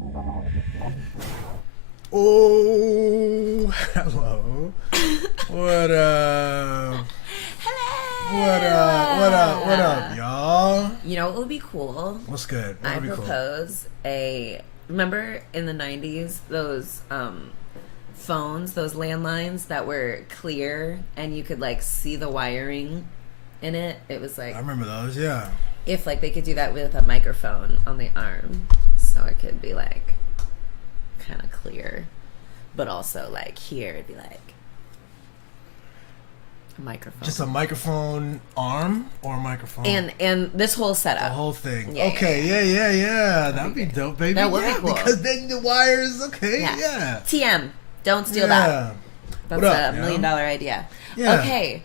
Oh, hello. What up? Hello. What up? What up? What up, y'all? You know what would be cool? What's good? What I would be propose a. Remember in the 90s those phones, those landlines that were clear and you could like see the wiring in it? It was like I remember those. Yeah. if like they could do that with a microphone on the arm, so it could be like kind of clear, but also like here it'd be like a microphone. Just a microphone arm or a microphone? And this whole setup. The whole thing. Yeah, okay, yeah. That'd be dope, baby. That would be cool. Because then the wires, okay, yeah. TM. Don't steal that. That's What up, $1 million idea. Yeah. Okay.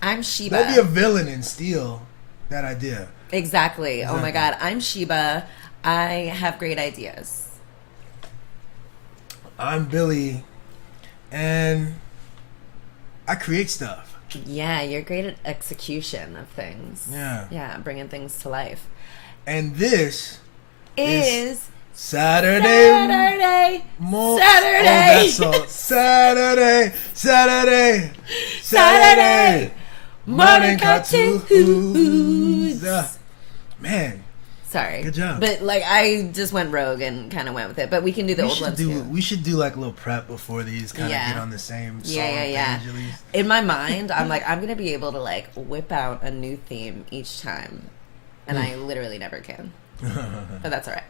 I'm Sheba. Don't be a villain and steal that idea. Exactly. Oh my God. I'm Sheba. I have great ideas. I'm Billy, and I create stuff. Yeah, you're great at execution of things. Yeah. Yeah, bringing things to life. And this is Saturday. Saturday. Oh, Saturday. that's all. Saturday. Morning cartoons. Man. Sorry. Good job. But like I just went rogue and kind of went with it. But we can do the old ones too. We should do like a little prep before these kind of get on the same song page at least. In my mind, I'm like, I'm going to be able to like whip out a new theme each time. And I literally never can. But that's all right.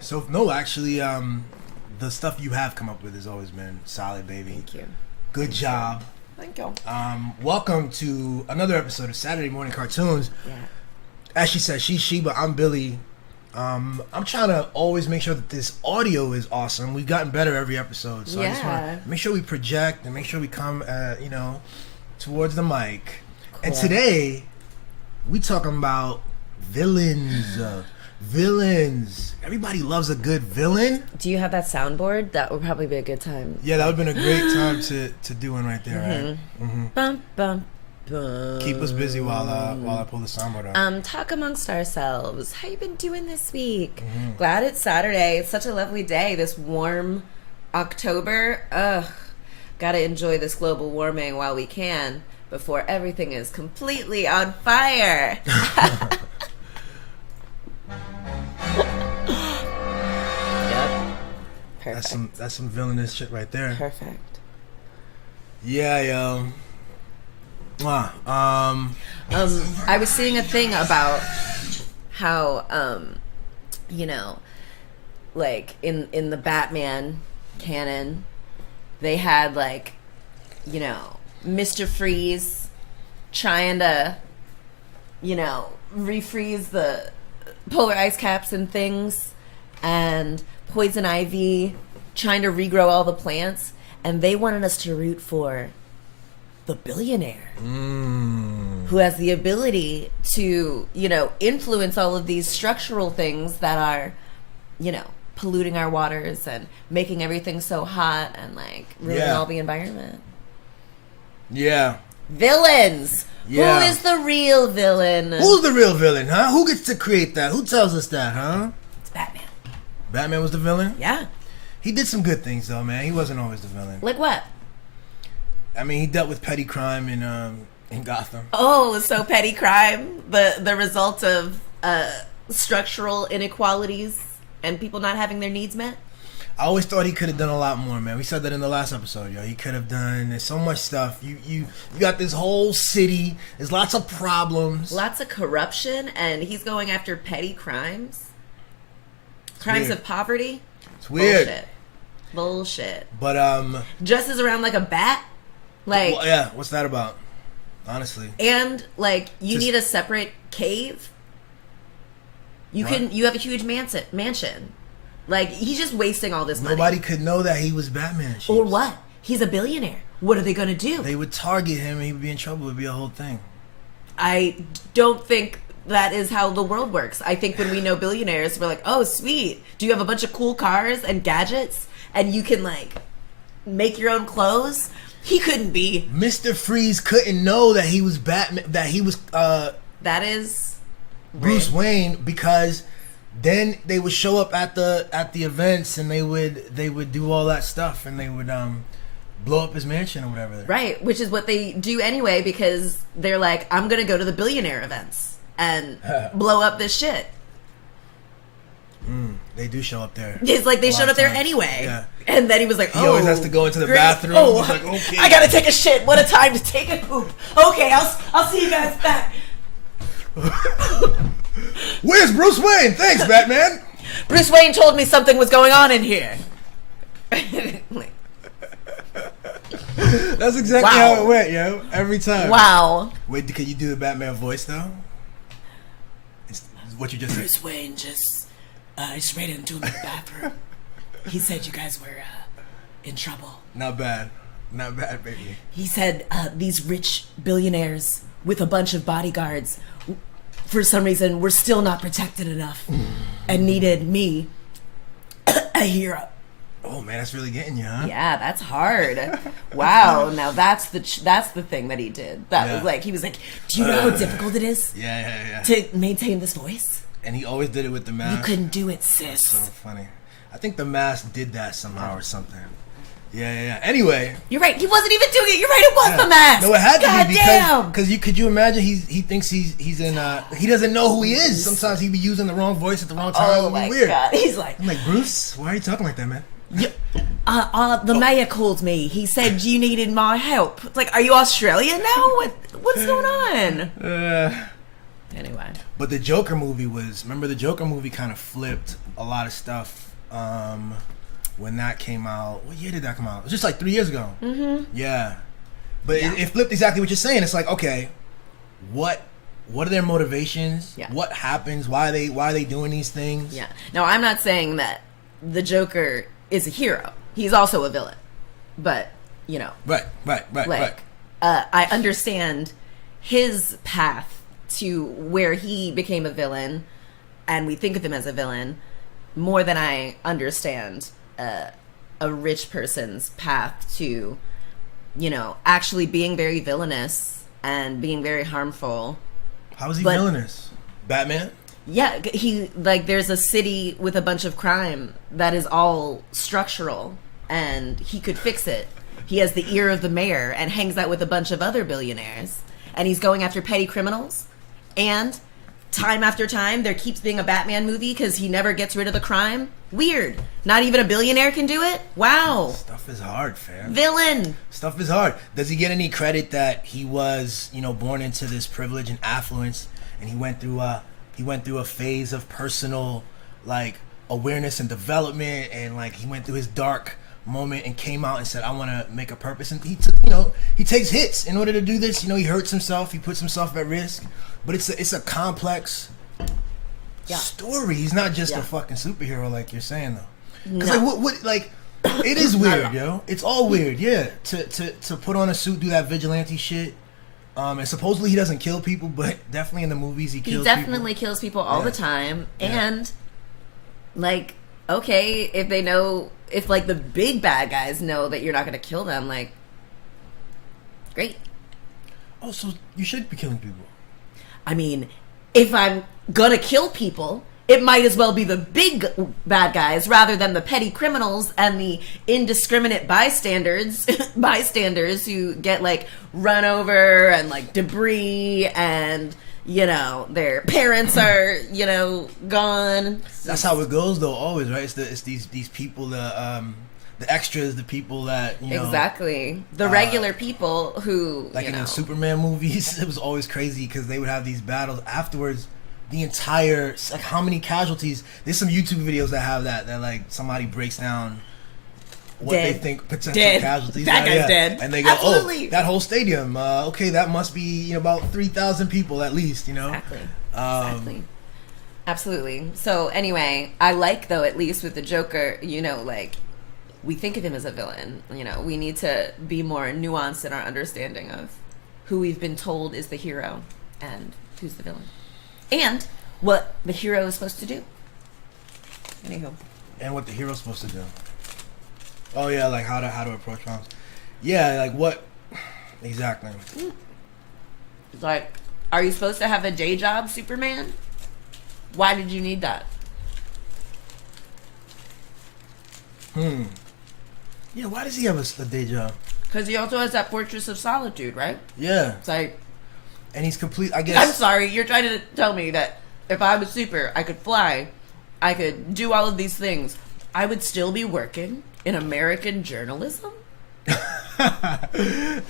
So, no, actually, the stuff you have come up with has always been solid, baby. Thank you. Good job. Thank you. Welcome to another episode of Saturday Morning Cartoons. Yeah. As she said, she's Sheba, I'm Billy. I'm trying to always make sure that this audio is awesome. We've gotten better every episode. So I just want to make sure we project and make sure we come, towards the mic. Cool. And today, we talking about villains. Villains. Everybody loves a good villain. Do you have that soundboard? That would probably be a good time. Yeah, that would have been a great time to do one right there, right? Mm-hmm. Bum, bum, bum. Keep us busy while I pull the soundboard out. Talk amongst ourselves. How you been doing this week? Glad it's Saturday. It's such a lovely day. This warm October. Gotta enjoy this global warming while we can before everything is completely on fire. Perfect. That's some villainous shit right there. Perfect. Yeah, yo. I was seeing a thing about how like in the Batman canon, they had like, Mr. Freeze trying to, refreeze the polar ice caps and things, and Poison Ivy trying to regrow all the plants, and they wanted us to root for the Billionaire, who has the ability to, influence all of these structural things that are, polluting our waters and making everything so hot and like ruining all the environment. Yeah. Villains. Yeah. Who is the real villain? Who's the real villain, huh? Who gets to create that? Who tells us that, huh? It's Batman. Batman was the villain? Yeah. He did some good things, though, man. He wasn't always the villain. Like what? I mean, he dealt with petty crime in Gotham. Oh, so petty crime, the result of structural inequalities and people not having their needs met? I always thought he could have done a lot more, man. We said that in the last episode, yo. He could have done. There's so much stuff. You got this whole city. There's lots of problems. Lots of corruption, and he's going after petty crimes. Crimes of poverty. It's weird. Bullshit. But dresses around like a bat. Like, well, yeah. What's that about? Honestly. And like, you need a separate cave. You have a huge mansion. Like, he's just wasting all this money. Nobody could know that he was Batman. Or what? He's a billionaire. What are they going to do? They would target him and he would be in trouble. It would be a whole thing. I don't think that is how the world works. I think when we know billionaires, we're like, oh, sweet. Do you have a bunch of cool cars and gadgets? And you can, like, make your own clothes? He couldn't be. Mr. Freeze couldn't know that he was Batman, that he was... that is... Bruce Wayne, because then they would show up at the events, and they would do all that stuff, and they would blow up his mansion or whatever. Right, which is what they do anyway, because they're like, I'm gonna go to the Billionaire events and blow up this shit. They do show up there. It's like they showed up there anyway. Yeah. And then he was like, he always has to go into the bathroom. Oh, he's like, okay. I gotta take a shit. What a time to take a poop. Okay, I'll see you guys back. Where's Bruce Wayne? Thanks, Batman. Bruce Wayne told me something was going on in here. That's exactly how it went, yo. Every time. Wow. Wait, can you do the Batman voice though? It's what you just said. Bruce Wayne just ran into him in the bathroom. He said you guys were in trouble. Not bad, baby. He said these rich billionaires with a bunch of bodyguards, for some reason, were still not protected enough, and needed me, a hero. Oh man, that's really getting you, huh? Yeah, that's hard. Wow. Now that's the thing that he did. That was like, he was like, do you know how difficult it is? Yeah. To maintain this voice. And he always did it with the mask. You couldn't do it, sis. That's so funny. I think the mask did that somehow or something. Yeah. Anyway, you're right. He wasn't even doing it. You're right. It was the mask. No, it had to be because could you imagine? He thinks he's in. He doesn't know who he is. Sometimes he be using the wrong voice at the wrong time. Oh my god. He's like, I'm like, Bruce, why are you talking like that, man? The mayor called me. He said you needed my help. It's like, are you Australian now? What's going on? Anyway. But the Joker movie remember the Joker movie kind of flipped a lot of stuff when that came out. What year did that come out? It was just like 3 years ago. Mm-hmm. Yeah. But it flipped exactly what you're saying. It's like, okay, what are their motivations? Yeah. What happens? Why are they doing these things? Yeah. Now, I'm not saying that the Joker is a hero. He's also a villain. But, you know. Right. I understand his path to where he became a villain, and we think of him as a villain, more than I understand a rich person's path to, you know, actually being very villainous and being very harmful. How is he villainous? Batman? Yeah, there's a city with a bunch of crime that is all structural, and he could fix it. He has the ear of the mayor and hangs out with a bunch of other billionaires, and he's going after petty criminals. And time after time, there keeps being a Batman movie because he never gets rid of the crime. Weird. Not even a billionaire can do it? Wow. Stuff is hard, fam. Villain. Stuff is hard. Does he get any credit that he was, born into this privilege and affluence, and he went through a phase of personal, awareness and development, and, he went through his dark moment and came out and said, I want to make a purpose. And he takes hits in order to do this. He hurts himself. He puts himself at risk. But it's a complex story. He's not just a fucking superhero like you're saying, though. Because it is weird, yo. It's all weird, yeah. To put on a suit, do that vigilante shit. And supposedly he doesn't kill people, but definitely in the movies he kills people. He definitely kills people all the time. Yeah. And, okay, if they know, if, the big bad guys know that you're not going to kill them, great. Oh, so you should be killing people. I mean, if I'm gonna kill people, it might as well be the big bad guys rather than the petty criminals and the indiscriminate bystanders who get run over and debris and their parents are gone. That's how it goes though, always, right? It's these people the extras, the people that exactly the regular people who in the Superman movies. It was always crazy because they would have these battles afterwards. The entire how many casualties? There's some YouTube videos that have that somebody breaks down what they think potential casualties. That guy's dead, and they go, absolutely. Oh, that whole stadium. Okay, that must be about 3,000 people at least. Exactly. Exactly. Absolutely. So anyway, I though at least with the Joker, we think of him as a villain. We need to be more nuanced in our understanding of who we've been told is the hero and who's the villain. And what the hero is supposed to do. Anywho. And what the hero's supposed to do. Oh yeah, how to approach problems. Yeah, what exactly. Are you supposed to have a day job, Superman? Why did you need that? Yeah, why does he have a day job? Because he also has that Fortress of Solitude, right? Yeah. It's like... And he's complete, I guess... I'm sorry, you're trying to tell me that if I was super, I could fly, I could do all of these things, I would still be working in American journalism?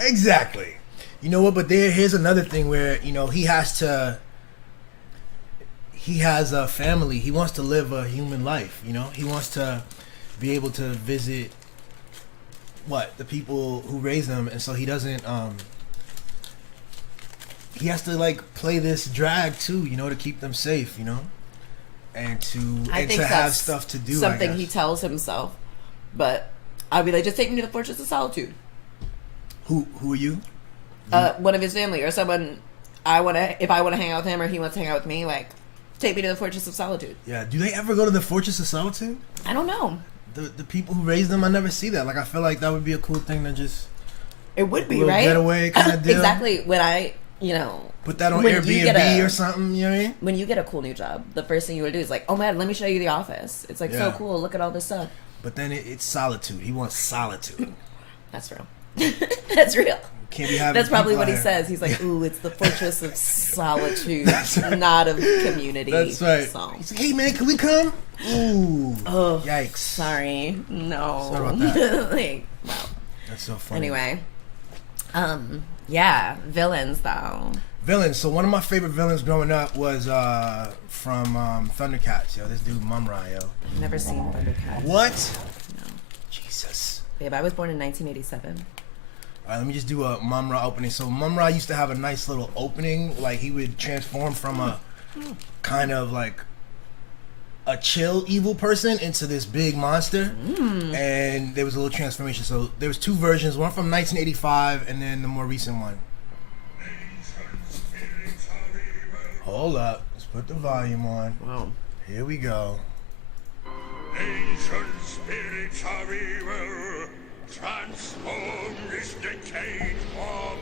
Exactly. You know what, but here's another thing where, you know, he has a family. He wants to live a human life, you know? He wants to be able to visit the people who raised him, and so he doesn't he has to like play this drag too, you know, to keep them safe, you know? And to have stuff to do. Something he tells himself. But I'd be like, just take me to the Fortress of Solitude. Who are you? One of his family or someone if I wanna hang out with him or he wants to hang out with me, like, take me to the Fortress of Solitude. Yeah. Do they ever go to the Fortress of Solitude? I don't know. The people who raised them, I never see that. Like, I feel like that would be a cool thing to just... It would be, right? Getaway kind of deal. Exactly. When I, you know... Put that on Airbnb or something, you know what I mean? When you get a cool new job, the first thing you want to do is like, oh man, let me show you the office. It's like, so cool, look at all this stuff. But then it's solitude. He wants solitude. That's real. That's real. Can't be having That's probably what he here. says. He's like, ooh, it's the Fortress of Solitude, not of community. That's right. So. He's like, hey man, can we come? Ooh. Oh, yikes. Sorry. No. Sorry about that. Like, wow. That's so funny. Anyway. Yeah, villains though. Villains. So one of my favorite villains growing up was from Thundercats, yo. This dude Mumm-Ra, yo. I've never seen Thundercats. What? No. Jesus. Babe, I was born in 1987. Alright, let me just do a Mumm-Ra opening. So Mumm-Ra used to have a nice little opening. Like, he would transform from a kind of like a chill evil person into this big monster. And there was a little transformation. So there was two versions, one from 1985 and then the more recent one. Hold up, let's put the volume on. Wow. Here we go. Ancient spirits are evil. Transform this decayed form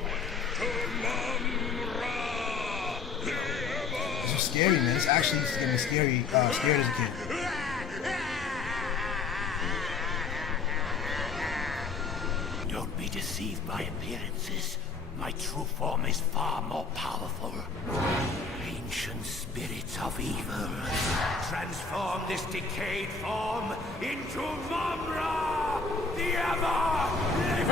to Mumm-Ra. This is scary, man. This actually used to get me scared as a kid. Don't be deceived by appearances. My true form is far more powerful. Ancient spirits of evil, transform this decayed form into Mumm-Ra, the ever-living!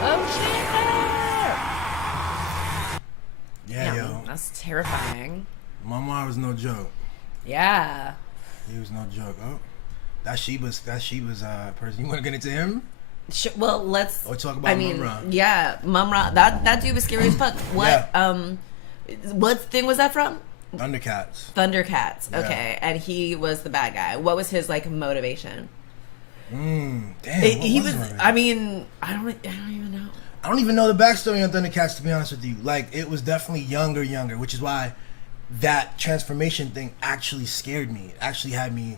Oh shit! Yeah, yo. That's terrifying. Mumm-Ra was no joke. Yeah. He was no joke. Oh, that's Sheba's person. You want to get into him? Well, let's. Or talk about Mumm-Ra. Yeah, Mumm-Ra. That dude was scary as fuck. What? Yeah. What thing was that from? Thundercats. Thundercats. Yeah. Okay, and he was the bad guy. What was his like motivation? Damn. He was. I mean, I don't even know. I don't even know the backstory on Thundercats, to be honest with you. Like, it was definitely younger, which is why that transformation thing actually scared me. It actually had me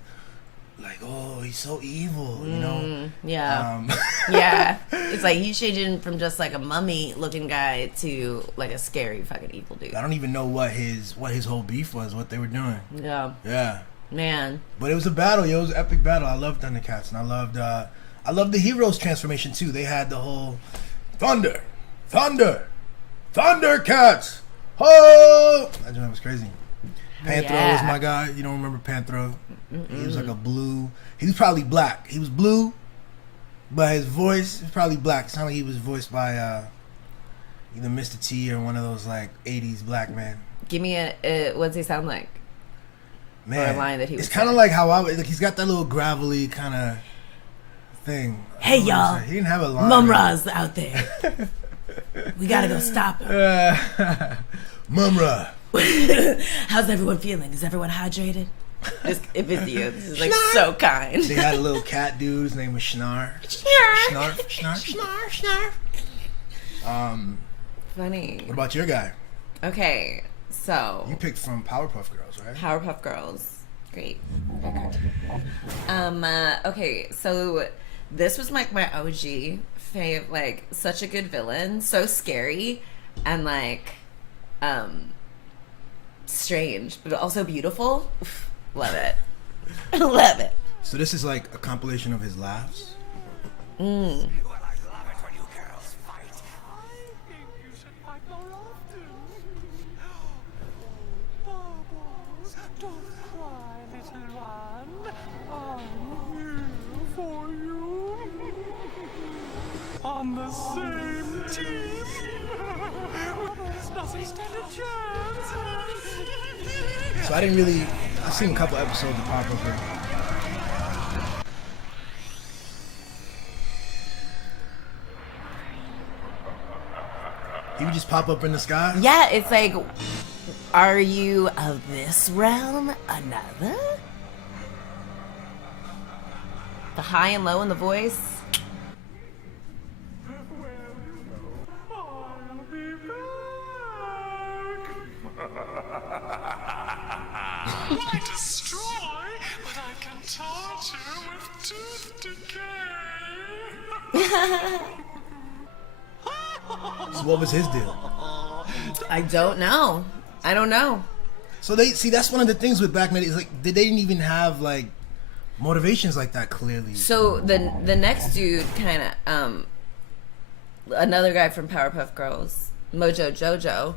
like, oh, he's so evil, you know? Yeah. Yeah. It's like he's changing from just like a mummy looking guy to like a scary fucking evil dude. I don't even know what his whole beef was, what they were doing. Yeah. Yeah. Man. But it was a battle, yo. It was an epic battle. I loved Thundercats, and I loved the heroes transformation too. They had the whole Thundercats. Oh, that joint was crazy. Panthro was my guy. You don't remember Panthro? He was like a blue. He was probably black. He was blue, but his voice was probably black. It sounded like he was voiced by either Mr. T or one of those like '80s black men. Give me a what does he sound like? Man, or a line that he it's was kind of like how like he's got that little gravelly kind of thing. Hey y'all, he didn't have a line. Mumm-Ra's out there. We gotta go stop him. Mumm-Ra. How's everyone feeling? Is everyone hydrated? If it's you, this is like so kind. They had a little cat dude. His name was Schnarr. Schnarr. Funny. What about your guy? Okay, so You picked from Powerpuff Girls, right? Powerpuff Girls. Great. Okay. Okay, so this was like my OG fave, like such a good villain, so scary and like strange, but also beautiful. Love it. Love it. So this is like a compilation of his laughs? Well, I love it when you girls fight. I think you should fight more often. Bubbles, don't cry, little one. I'm here for you. On the same team. Bubbles doesn't stand a chance. So I've seen a couple episodes of Pop Up here. He would just pop up in the sky? Yeah, it's like, are you of this realm? Another? The high and low in the voice. I'll be back. Why destroy what I can torture with tooth decay? So what was his deal? I don't know. So that's one of the things with Black Men is like they didn't even have like motivations like that clearly. So the next dude kind of another guy from Powerpuff Girls, Mojo Jojo.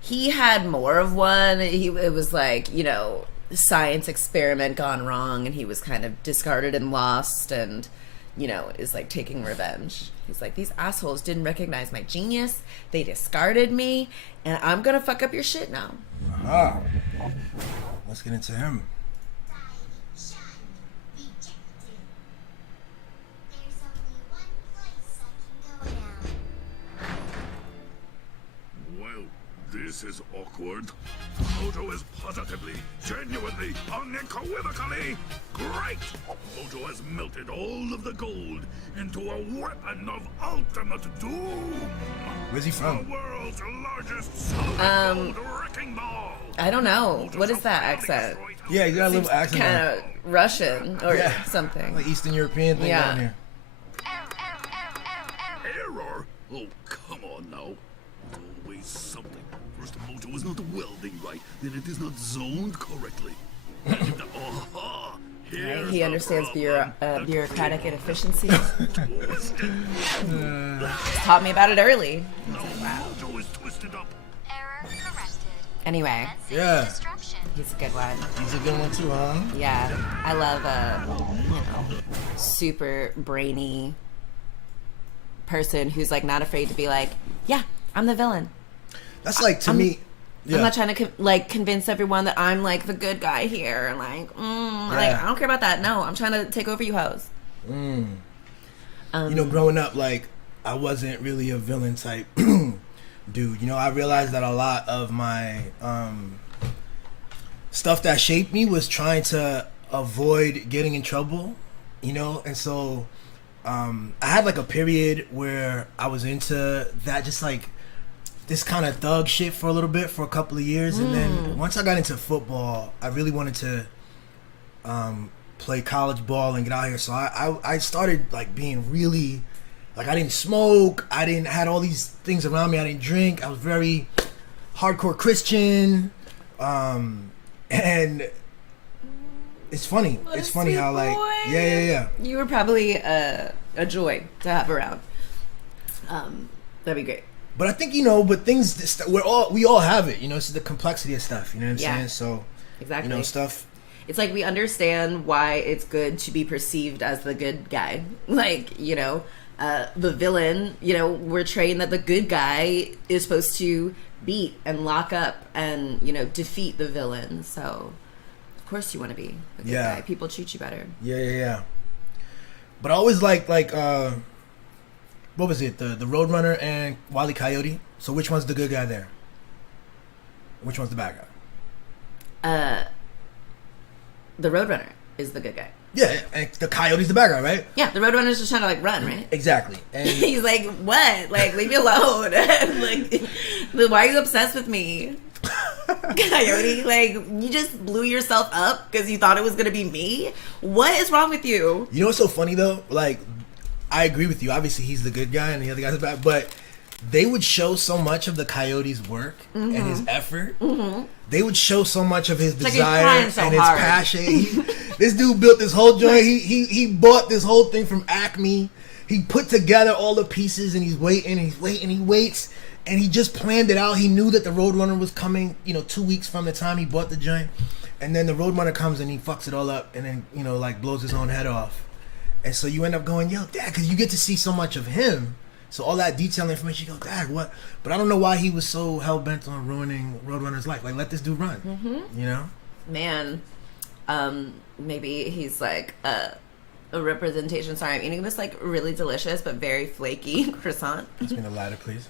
He had more of one. It was like, you know, science experiment gone wrong, and he was kind of discarded and lost, and you know, is like taking revenge. He's like, these assholes didn't recognize my genius. They discarded me, and I'm gonna fuck up your shit now. Aha. Let's get into him. Well, this is awkward. Mojo is positively, genuinely, unequivocally great! Mojo has melted all of the gold into a weapon of ultimate doom! Where's he from? The world's largest solid gold wrecking ball! I don't know. What is that accent? Yeah, you got a little accent. Kind of Russian or Yeah. something. Like Eastern European thing Yeah. down here. Error? Oh, come on now. Always something. First, Mojo is not welding right, then it is not zoned correctly. Aha! Here's He the understands problem. bureaucratic inefficiencies. Taught me about it early. Now Mojo is twisted up. Error corrected. Anyway, Yeah. Destruction. he's a good one. He's a good one too, huh? Yeah, I love super brainy person who's like not afraid to be like, yeah, I'm the villain. That's like to me. Yeah. I'm not trying to convince everyone that I'm like the good guy here, and like I don't care about that. No, I'm trying to take over you hoes. You know, growing up, like I wasn't really a villain type dude. You know, I realized that a lot of my stuff that shaped me was trying to avoid getting in trouble. You know, and so I had like a period where I was into that, just like this kind of thug shit for a little bit, for a couple of years, and then once I got into football, I really wanted to play college ball and get out here. So I started like being really, like, I didn't smoke, I had all these things around me, I didn't drink, I was very hardcore Christian, and it's funny. What it's a funny sweet how like boy. yeah. You were probably a joy to have around. That'd be great. But I think, you know, but things we all have it, you know. It's the complexity of stuff, you know what I'm saying? So Exactly. you know, stuff. It's like we understand why it's good to be perceived as the good guy. Like, you know, the villain, you know, we're trained that the good guy is supposed to beat and lock up and, you know, defeat the villain. So, of course you want to be the good guy. People treat you better. Yeah. But I always like what was it? The Roadrunner and Wile E Coyote. So which one's the good guy there? Which one's the bad guy? The Roadrunner is the good guy. Yeah, and the Coyote's the bad guy, right? Yeah, the Roadrunner's just trying to, like, run, right? Exactly. And He's like, what? Like, leave me alone. Like, why are you obsessed with me? Coyote, like, you just blew yourself up because you thought it was going to be me? What is wrong with you? you know what's so funny though? Like, I agree with you. Obviously, he's the good guy and the other guy's the bad. But they would show so much of the Coyote's work and his effort. They would show so much of his desire and his passion. This dude built this whole joint. He bought this whole thing from Acme. He put together all the pieces, and he waits, and he just planned it out. He knew that the Roadrunner was coming, 2 weeks from the time he bought the joint, and then the Roadrunner comes and he fucks it all up, and then blows his own head off. And so you end up going, yo, Dad, because you get to see so much of him. So all that detailed information, you go, Dad, what? But I don't know why he was so hell-bent on ruining Roadrunner's life. Like, let this dude run, Man, maybe he's like a representation. Sorry, I'm eating this like really delicious but very flaky croissant. Pass me the ladder, please.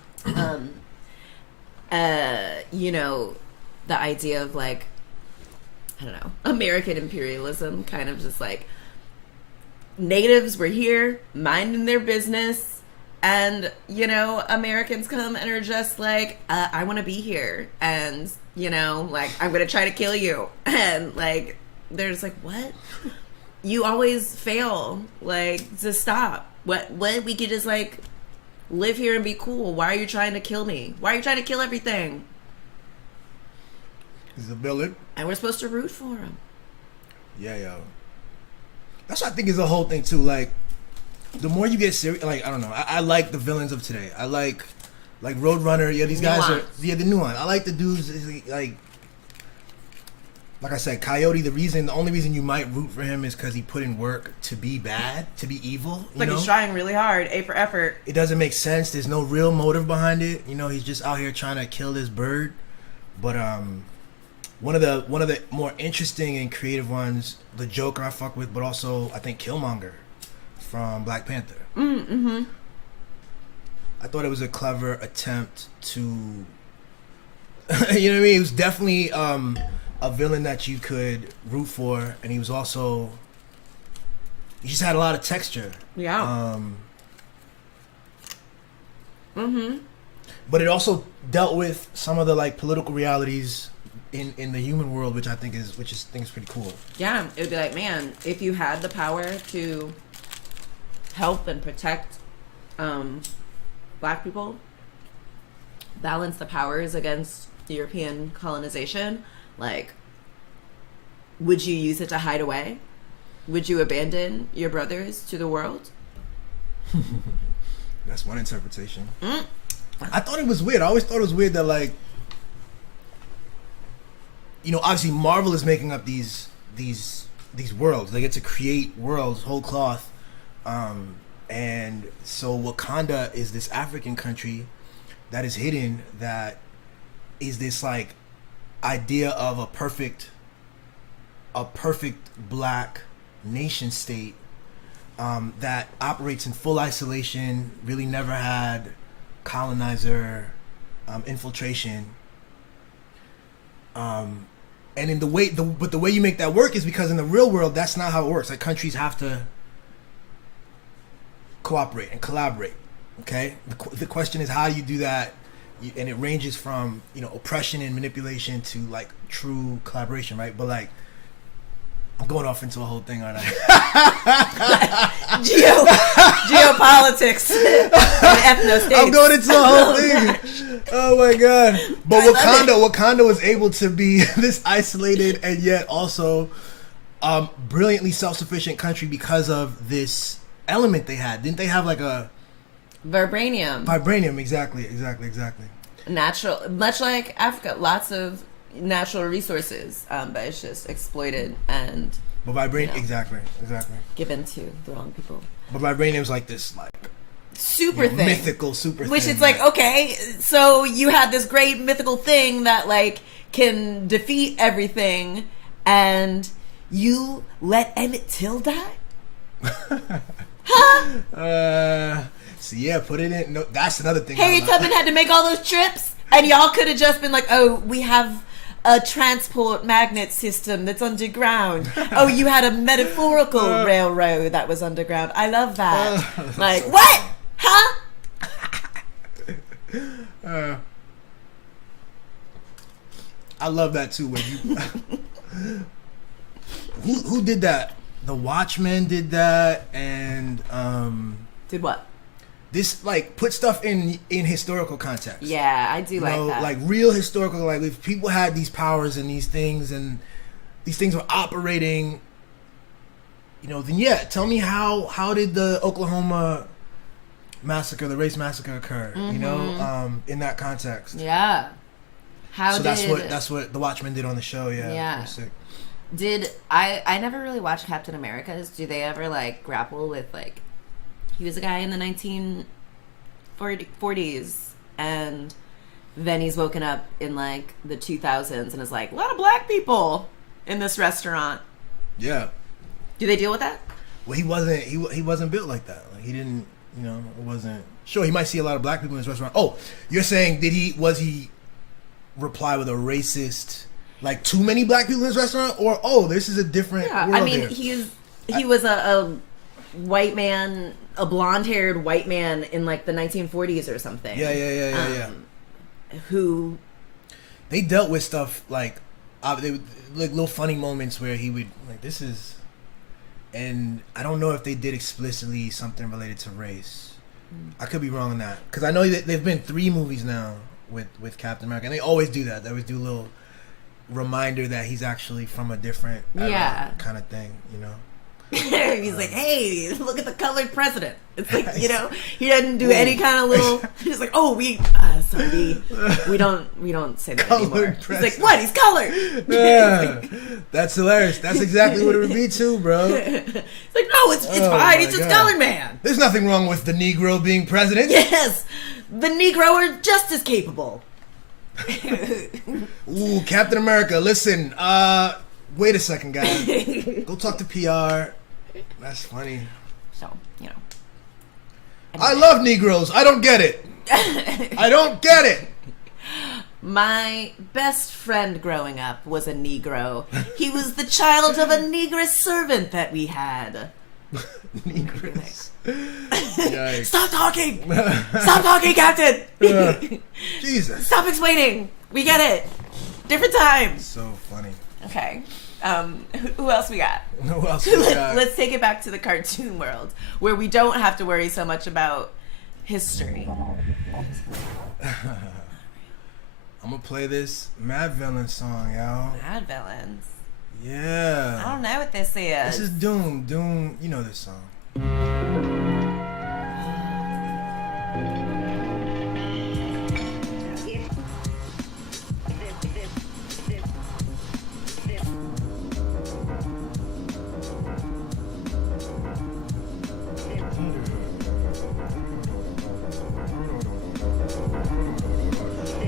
The idea of like, I don't know, American imperialism, kind of just like natives were here minding their business, and Americans come and are just like, I want to be here, and like, I'm gonna try to kill you, and like they're just like, what? You always fail, like, to stop. What we could just like live here and be cool. Why are you trying to kill me? Why are you trying to kill everything? He's a villain, and we're supposed to root for him. Yeah, yo. That's what I think is the whole thing too. Like, the more you get serious, like, I don't know. I like the villains of today. I like Roadrunner. Yeah, these guys are the new one. I like the dudes like I said, Coyote. The only reason you might root for him is because he put in work to be bad, to be evil. But he's trying really hard. A for effort. It doesn't make sense. There's no real motive behind it. He's just out here trying to kill this bird. But one of the more interesting and creative ones, the Joker I fuck with, but also I think Killmonger from Black Panther. I thought it was a clever attempt to, you know what I mean? It was definitely a villain that you could root for, and he just had a lot of texture. Yeah. But it also dealt with some of the like political realities in the human world, which I think is pretty cool. Yeah, it would be like, man, if you had the power to help and protect Black people, balance the powers against European colonization, like, would you use it to hide away? Would you abandon your brothers to the world? That's one interpretation. I thought it was weird. I always thought it was weird that, like, obviously Marvel is making up these worlds. They get to create worlds whole cloth, and so Wakanda is this African country that is hidden, that is this like idea of a perfect Black nation state that operates in full isolation, really never had colonizer infiltration. And in the way you make that work is because in the real world, that's not how it works. Like, countries have to cooperate and collaborate. Okay, the question is, how do you do that? And it ranges from oppression and manipulation to like true collaboration, right? But like, I'm going off into a whole thing, aren't I? Geopolitics. Ethno-states. I'm going into a whole thing. Oh my god! But Wakanda was able to be this isolated and yet also brilliantly self-sufficient country because of this element they had. Didn't they have like a vibranium? Exactly. Natural, much like Africa, lots of natural resources, but it's just exploited and exactly given to the wrong people. But vibranium's like this like super thing, mythical super which thing, it's like, okay, so you had this great mythical thing that like can defeat everything, and you let Emmett Till die. So yeah, put it in. No, that's another thing. Harriet Tubman had to make all those trips, and y'all could have just been like, oh, we have a transport magnet system that's underground. Oh, you had a metaphorical railroad that was underground. I love that. Like, so what? Huh? I love that too. When you who did that? The Watchmen did that, and did what? this like put stuff in historical context. Yeah, I do like that. Like real historical. Like if people had these powers and these things were operating, then yeah, tell me how did the Oklahoma massacre, the race massacre occur? In that context. Yeah. That's what the Watchmen did on the show. Yeah. Did I never really watched Captain America's. Do they ever like grapple with like he was a guy in the 1940s and then he's woken up in like the 2000s and is like a lot of black people in this restaurant. Yeah. Do they deal with that? Well, he wasn't built like that. Like he didn't, it wasn't. Sure, he might see a lot of black people in his restaurant. Oh, you're saying was he reply with a racist, like too many black people in his restaurant, or this is a different world. I mean, here. he was a white man, a blonde-haired white man in like the 1940s or something. Yeah. Who they dealt with stuff like they would, like little funny moments where he would like this is, and I don't know if they did explicitly something related to race. I could be wrong on that because I know that they've been 3 movies now with Captain America, and they always do that. They always do a little reminder that he's actually from a different era kind of thing, He's like, hey, look at the colored president. It's like, he doesn't do any kind of little. He's like, oh, we don't say that anymore. He's like, what? He's colored. Yeah, that's hilarious. That's exactly what it would be too, bro. It's like, no, it's fine. He's just colored man. There's nothing wrong with the Negro being president. Yes, the Negro are just as capable. Ooh, Captain America. Listen, wait a second, guys. Go talk to PR. That's funny. So, I love Negroes. I don't get it. I don't get it. My best friend growing up was a Negro. He was the child of a Negress servant that we had. Negress. Stop talking! Stop talking, Captain! Jesus. Stop explaining! We get it. Different time. So funny. Okay. Who else we got? Who else we got? Let's take it back to the cartoon world, where we don't have to worry so much about history. I'm gonna play this Mad Villain song, y'all. Mad Villains? Yeah. I don't know what this is. This is Doom. Doom, you know this song.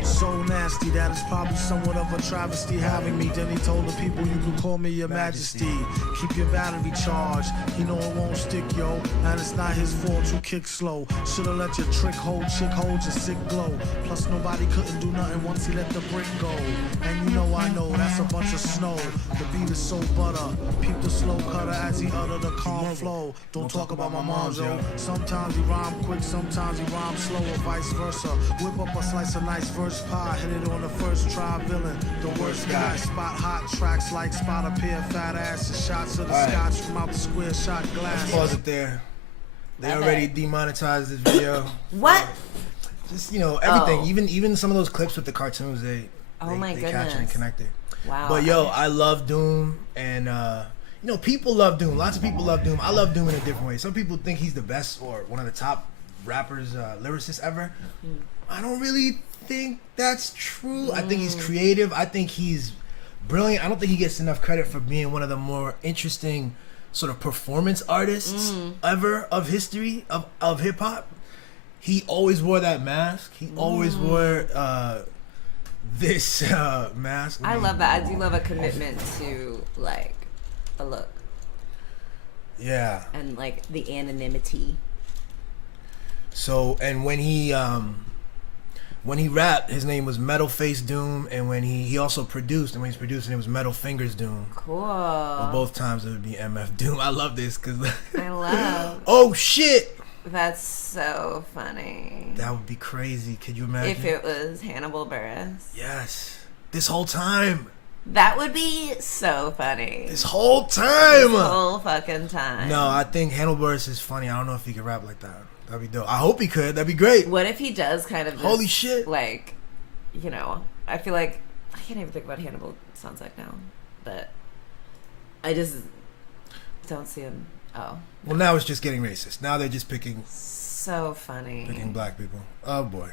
So nasty that it's probably somewhat of a travesty having me. Then he told the people, you can call me your majesty. Keep your battery charged, you know it won't stick, yo. And it's not his fault you kick slow. Should've let your trick hold your sick glow. Plus nobody couldn't do nothing once he let the brick go. And I know that's a bunch of snow. The beat is so butter. Peep the slow cutter as he utter the calm flow. Don't talk about my mom, yo. Sometimes he rhyme quick, sometimes he rhyme slow, or vice versa. Whip up a slice of nice verse pie, hit it on the first try, villain. The worst guy, spot hot tracks like spot a pair of fat asses. Shots of the scotch from out the square shot glass. Let's pause it there. They already demonetized this video. What? Just everything. Even some of those clips with the cartoons, they capture and connect it. Wow. But I love Doom, and people love Doom. Lots of people love Doom. I love Doom in a different way. Some people think he's the best or one of the top rappers, lyricists ever. I don't really think that's true. I think he's creative. I think he's brilliant. I don't think he gets enough credit for being one of the more interesting sort of performance artists ever of history of hip hop. He always wore that mask. He always wore this mask. I love that. I do love a commitment to like a look. Yeah. And like the anonymity. So, and when he rapped, his name was Metal Face Doom, and when he also produced, and when he's producing, it was Metal Fingers Doom. Cool. But both times it would be MF Doom. I love this because I love. Oh shit! That's so funny. That would be crazy. Could you imagine if it was Hannibal Buress? Yes. This whole time. That would be so funny. This whole time. This whole fucking time. No, I think Hannibal Buress is funny. I don't know if he can rap like that. That'd be dope. I hope he could. That'd be great. What if he does kind of this, Holy shit. like, you know, I feel like I can't even think about Hannibal sounds like now, but I just don't see him. Oh. Well, now it's just getting racist. Now they're just picking funny. Picking black people. Oh boy.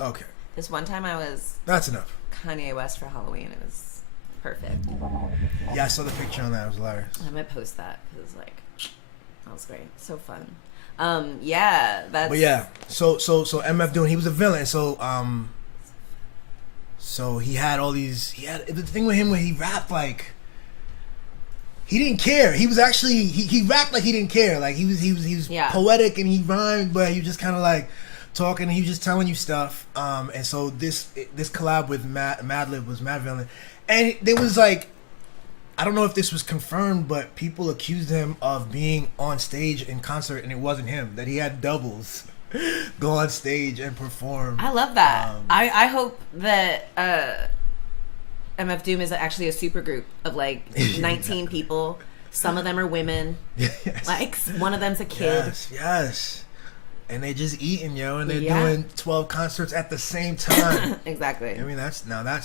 Okay. This one time I was That's enough. Kanye West for Halloween. It was perfect. Yeah, I saw the picture on that. It was hilarious. I might post that because like that was great. So fun. Yeah, that's. But yeah, so MF Doom, he was a villain. So he had all these. He had the thing with him when he rapped like. He didn't care. He was actually he rapped like he didn't care. Like he was poetic and he rhymed, but he was just kind of like talking. And he was just telling you stuff. And so this collab with Madlib was Mad Villain, and there was like, I don't know if this was confirmed, but people accused him of being on stage in concert, and it wasn't him. That he had doubles go on stage and perform. I love that. I hope that MF Doom is actually a super group of like 19 people. Some of them are women. Yes. Like one of them's a kid. Yes. And they just eating, yo, and they're doing 12 concerts at the same time. Exactly. I mean, that's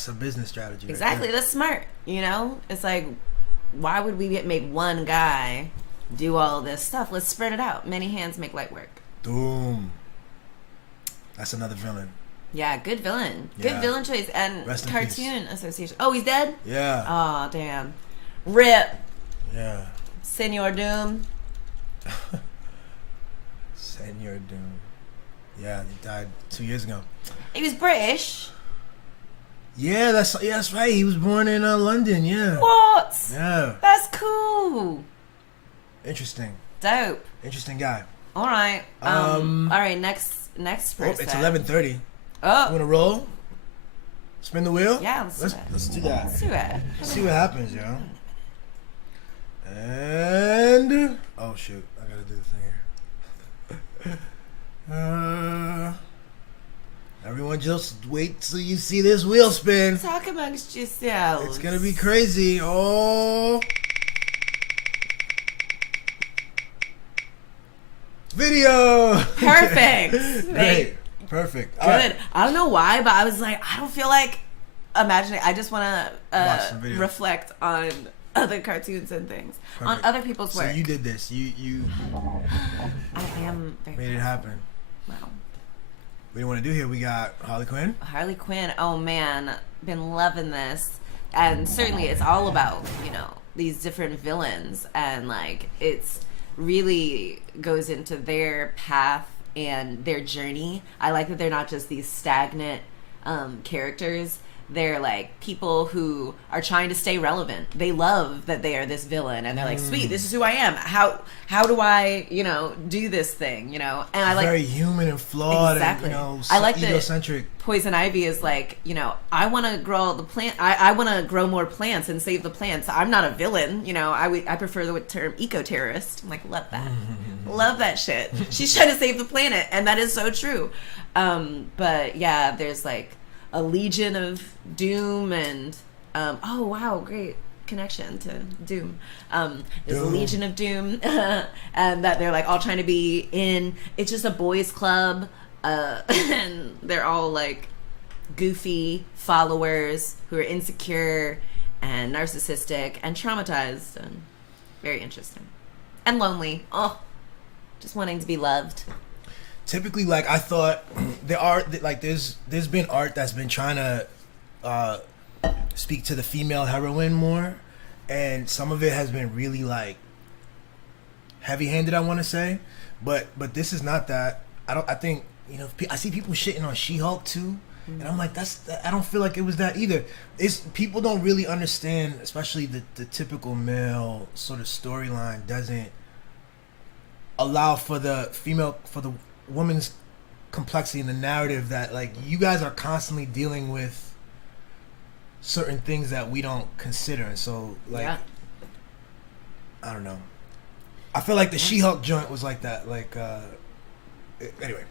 a business strategy. Exactly. Right, that's smart. You know, it's like, why would we make one guy do all this stuff? Let's spread it out. Many hands make light work. Doom. That's another villain. Yeah, good villain. Good villain choice. And Rest in cartoon association. Oh, he's dead? Yeah. Oh, damn. Rip. Yeah. Senor Doom. Senor Doom. Yeah, he died 2 years ago. He was British. Yeah, that's right. He was born in London. Yeah. What? Yeah. That's cool. Interesting. Dope. Interesting guy. All right. All right. Next person. Oh, it's 11:30. Oh. You wanna roll? Spin the wheel? Yeah, let's do that. Let's do it. Let's see what happens, yo. And oh shoot, I gotta do the thing here. Everyone, just wait till you see this wheel spin. Talk amongst yourselves. It's gonna be crazy. Oh. Video. Perfect. Great. Perfect. Good. Right. I don't know why, but I was like, I don't feel like imagining. I just want to reflect on other cartoons and things. Perfect. On other people's work. So you did this. You I am made it happen. Wow. What do you want to do here? We got Harley Quinn. Harley Quinn. Oh man, been loving this, and certainly it's all about these different villains, and like it's really goes into their path and their journey. I like that they're not just these stagnant characters. They're like people who are trying to stay relevant. They love that they are this villain, and they're like, "Sweet, this is who I am. How do I, do this thing, And I like very human and flawed, exactly. and I like egocentric. Poison Ivy is like, I want to grow all the plant. I want to grow more plants and save the plants. I'm not a villain, I prefer the term eco-terrorist. I'm like, love that, love that shit. She's trying to save the planet, and that is so true. But yeah, there's like a legion of doom and oh wow, great connection to doom. There's a legion of doom and that they're like all trying to be in. It's just a boys club and they're all like goofy followers who are insecure and narcissistic and traumatized and very interesting and lonely. Oh, just wanting to be loved. Typically, like I thought, there's been art that's been trying to speak to the female heroine more, and some of it has been really like heavy-handed. I want to say, but this is not that. I think I see people shitting on She-Hulk too, and I'm like, I don't feel like it was that either. It's people don't really understand, especially the typical male sort of storyline doesn't allow for the woman's complexity in the narrative, that like you guys are constantly dealing with certain things that we don't consider, and so like I don't know, I feel like the She-Hulk joint was like that, like anyway,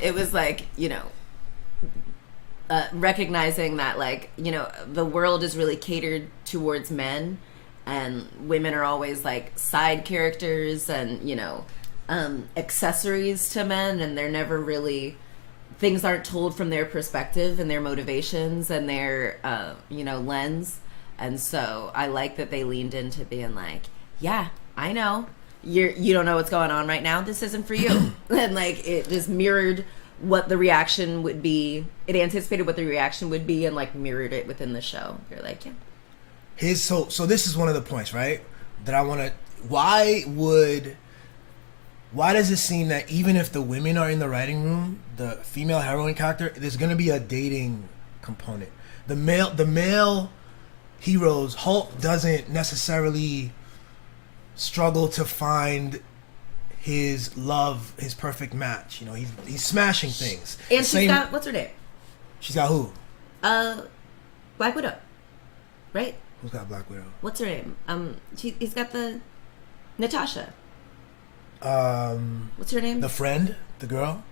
it was like recognizing that like the world is really catered towards men, and women are always like side characters, and accessories to men, and they're never really, things aren't told from their perspective and their motivations and their lens. And so I like that they leaned into being like, yeah, I know you don't know what's going on right now, this isn't for you. And like it just mirrored what the reaction would be. It anticipated what the reaction would be and like mirrored it within the show. You're like, yeah. So this is one of the points, right? That I want to. Why does it seem that even if the women are in the writing room, the female heroine character, there's going to be a dating component. The male heroes, Hulk doesn't necessarily struggle to find his love, his perfect match. You know, he's smashing things. And she's got, what's her name? She's got who? Black Widow, right? Who's got Black Widow? What's her name? He's got the Natasha. What's her name? The friend, the girl.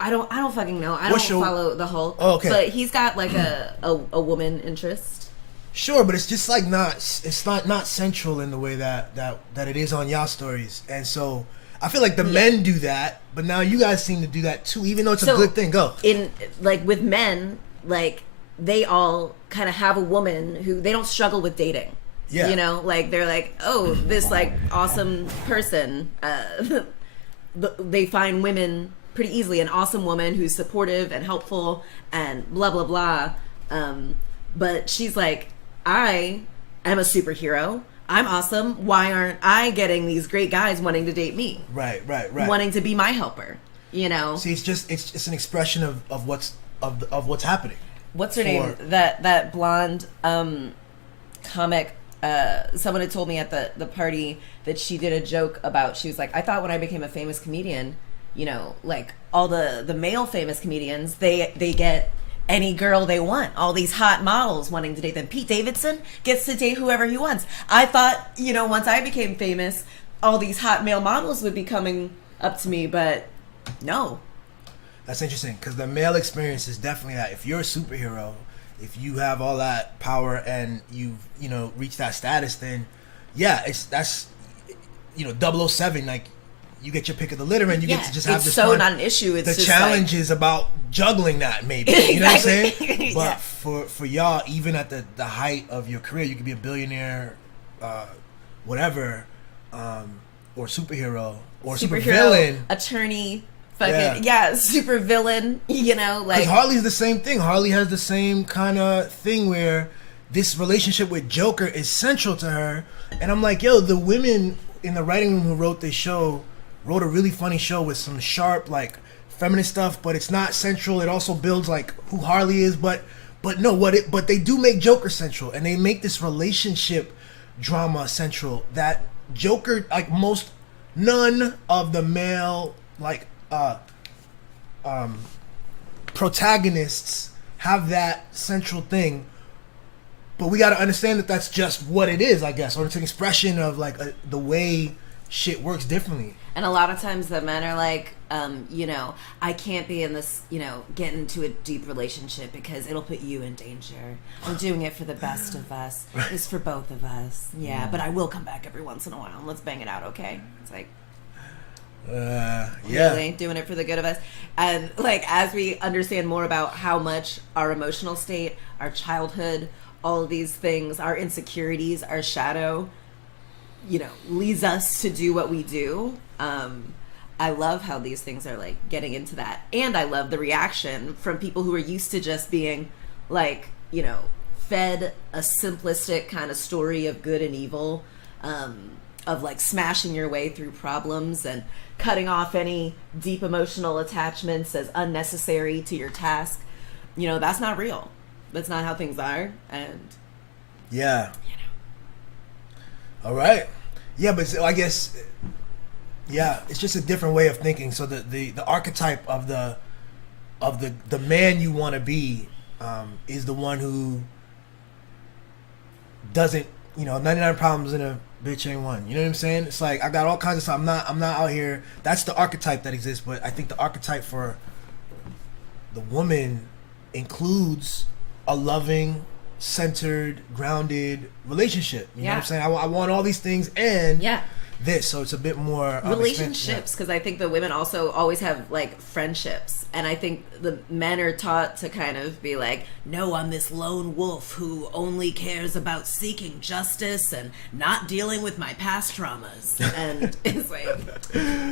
I don't fucking know. I don't follow the Hulk. Oh, okay. But he's got like a woman interest. Sure, but it's just like it's not central in the way that it is on y'all stories. And so I feel like the men do that, but now you guys seem to do that too, even though it's a good thing. Go. In like with men, like they all kind of have a woman who they don't struggle with dating. Yeah. You know, like they're like, oh, this like awesome person. They find women pretty easily, an awesome woman who's supportive and helpful and blah blah blah. But she's like, I am a superhero. I'm awesome. Why aren't I getting these great guys wanting to date me? Right. Wanting to be my helper. You know. See, it's an expression of what's happening. What's her name? That blonde comic. Someone had told me at the party that she did a joke about. She was like, I thought when I became a famous comedian, you know, like all the male famous comedians, they get any girl they want. All these hot models wanting to date them. Pete Davidson gets to date whoever he wants. I thought, you know, once I became famous, all these hot male models would be coming up to me, but no. That's interesting, because the male experience is definitely that. If you're a superhero, if you have all that power and you've, you know, reached that status, then yeah, that's, you know, 007, like, you get your pick of the litter and you get to just have this so fun. Not an issue. It's the just challenge like... is about juggling that, maybe. You know what I'm saying? But yeah. for y'all, even at the height of your career, you could be a billionaire, whatever, or superhero, or supervillain, attorney, fucking super villain. You know, like, because Harley's the same thing. Harley has the same kind of thing where this relationship with Joker is central to her, and I'm like, yo, the women in the writing room who wrote this show wrote a really funny show with some sharp, like, feminist stuff, but it's not central. It also builds like who Harley is, but they do make Joker central, and they make this relationship drama central. That Joker, like, none of the male like protagonists have that central thing. But we got to understand that that's just what it is, I guess, or it's an expression of like the way shit works differently. And a lot of times the men are like, you know, I can't be in this, you know, get into a deep relationship because it'll put you in danger. I'm doing it for the best of us. It's for both of us. Yeah, but I will come back every once in a while and let's bang it out, okay? It's like, really doing it for the good of us. And like, as we understand more about how much our emotional state, our childhood, all of these things, our insecurities, our shadow, you know, leads us to do what we do. I love how these things are like getting into that, and I love the reaction from people who are used to just being like, you know, fed a simplistic kind of story of good and evil, of like smashing your way through problems and cutting off any deep emotional attachments as unnecessary to your task. You know, that's not real. That's not how things are. And yeah, you know. All right. Yeah, but I guess, yeah, it's just a different way of thinking. So the archetype of the man you want to be is the one who doesn't, you know, 99 problems in a bitch ain't one. You know what I'm saying? It's like, I got all kinds of stuff. I'm not out here. That's the archetype that exists, but I think the archetype for the woman includes a loving, centered, grounded relationship. You know what I'm saying? I want all these things, and this, so it's a bit more relationships, because I think the women also always have like friendships, and I think the men are taught to kind of be like, no, I'm this lone wolf who only cares about seeking justice and not dealing with my past traumas. And it's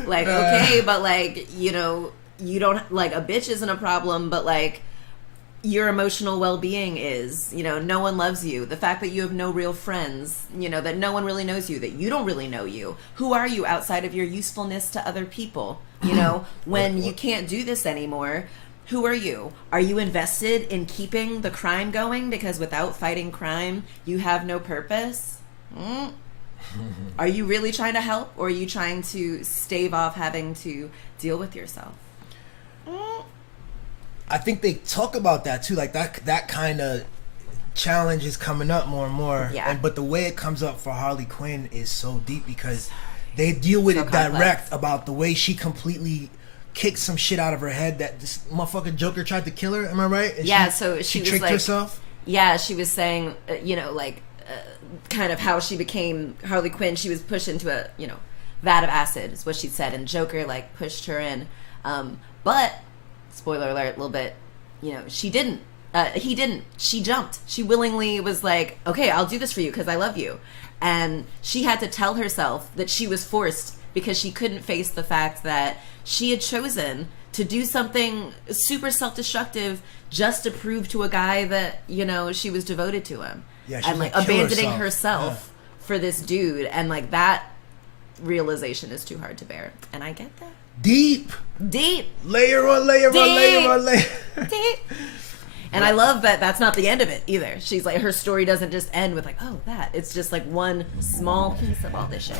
like okay, but like, you know, you don't, like, a bitch isn't a problem, but like your emotional well-being is, you know, no one loves you. The fact that you have no real friends, you know, that no one really knows you, that you don't really know you. Who are you outside of your usefulness to other people? You know, when you can't do this anymore, who are you? Are you invested in keeping the crime going? Because without fighting crime, you have no purpose? Are you really trying to help, or are you trying to stave off having to deal with yourself? I think they talk about that too, like that kind of challenge is coming up more and more. Yeah. But the way it comes up for Harley Quinn is so deep, because they deal with it complex. direct about the way she completely kicked some shit out of her head that this motherfucking Joker tried to kill her. Am I right? And Yeah, so she was tricked like, herself. Yeah, she was saying, you know, like, kind of how she became Harley Quinn. She was pushed into a, you know, vat of acid is what she said, and Joker like pushed her in. But spoiler alert, a little bit, you know, she didn't. He didn't. She jumped. She willingly was like, okay, I'll do this for you because I love you. And she had to tell herself that she was forced, because she couldn't face the fact that she had chosen to do something super self-destructive just to prove to a guy that, you know, she was devoted to him. Yeah, she and was like gonna kill abandoning herself Yeah. for this dude. And like that realization is too hard to bear. And I get that. Deep. Layer on layer on layer on layer. Deep. And I love that that's not the end of it either. She's like, her story doesn't just end with like, oh, that. It's just like one small piece of all this shit.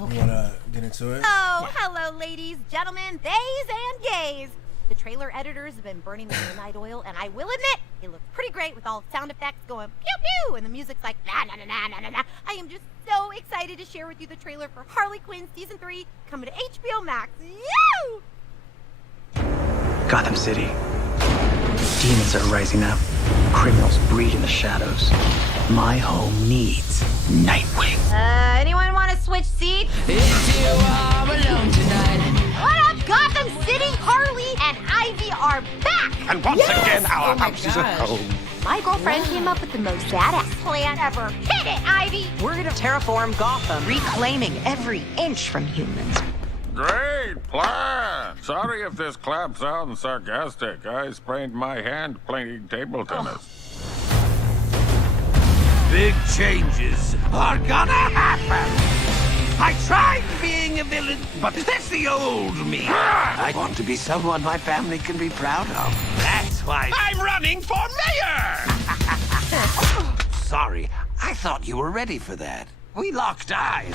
Okay. You wanna get into it? Oh, hello, ladies, gentlemen, theys, and gays. The trailer editors have been burning the midnight oil, and I will admit, it looks pretty great with all the sound effects going pew pew, and the music's like na na na na na na na. I am just so excited to share with you the trailer for Harley Quinn Season 3 coming to HBO Max. Yoo! Gotham City. Demons are rising up. Criminals breed in the shadows. My home needs Nightwing. Anyone want to switch seats? If you are alone tonight. What up, Gotham City? Harley and Ivy are back! And once again, our my house is gosh. at home. My girlfriend came up with the most badass plan ever. Hit it, Ivy! We're gonna terraform Gotham, reclaiming every inch from humans. Great plan! Sorry if this clap sounds sarcastic. I sprained my hand playing table tennis. Big changes are gonna happen. I tried being a villain, but that's the old me. I want to be someone my family can be proud of. That's why I'm running for mayor! Sorry, I thought you were ready for that. We locked eyes.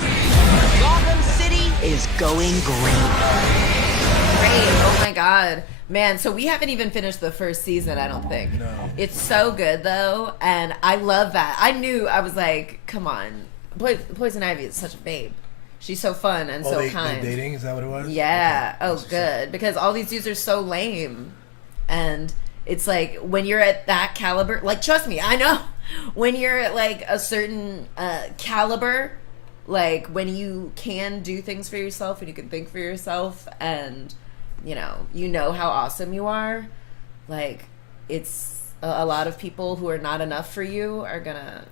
Gotham City is going green. Great. Oh my god. Man, so we haven't even finished the first season, I don't think. No. It's so good though, and I love that. I was like, come on. Poison Ivy is such a babe. She's so fun and so kind. They're dating? Is that what it was? Yeah. Okay. Oh, good. Because all these dudes are so lame. And it's like, when you're at that caliber, like, trust me, I know. When you're at, like, a certain caliber, like, when you can do things for yourself and you can think for yourself and, you know how awesome you are, like, it's a lot of people who are not enough for you are gonna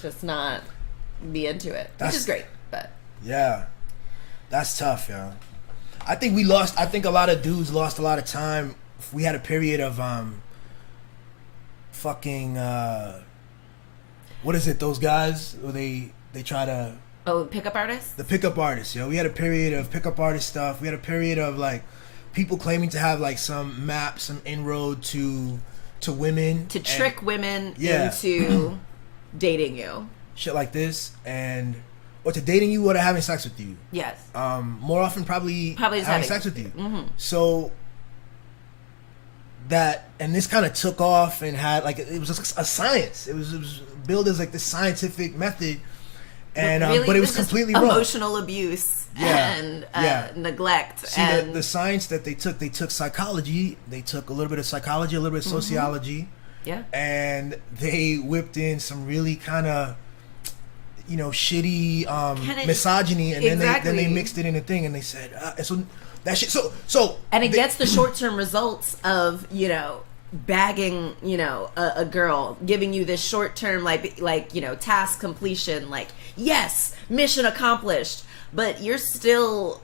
just not be into it, which is great. But yeah, that's tough, yo. I think a lot of dudes lost a lot of time. We had a period of fucking what is it? Those guys where they try to pickup artists. The pickup artists, yo. We had a period of pickup artist stuff. We had a period of like people claiming to have like some map, some inroad to women To trick women Yeah. into dating you. shit like this, or to dating you or to having sex with you. Yes. More often probably Probably just having having- sex with you. Mm-hmm. So and this kind of took off and had like it was a science. It was billed as like this scientific method, and really, but it was just completely wrong. emotional abuse and neglect. See, and the science that they took psychology. They took a little bit of psychology, a little bit of sociology. yeah. And they whipped in some really kind of shitty Kinda, misogyny, and exactly. then they mixed it in a thing, and they said and so that shit. So and it gets the short term results of bagging a girl, giving you this short term like task completion, like yes, mission accomplished, but you're still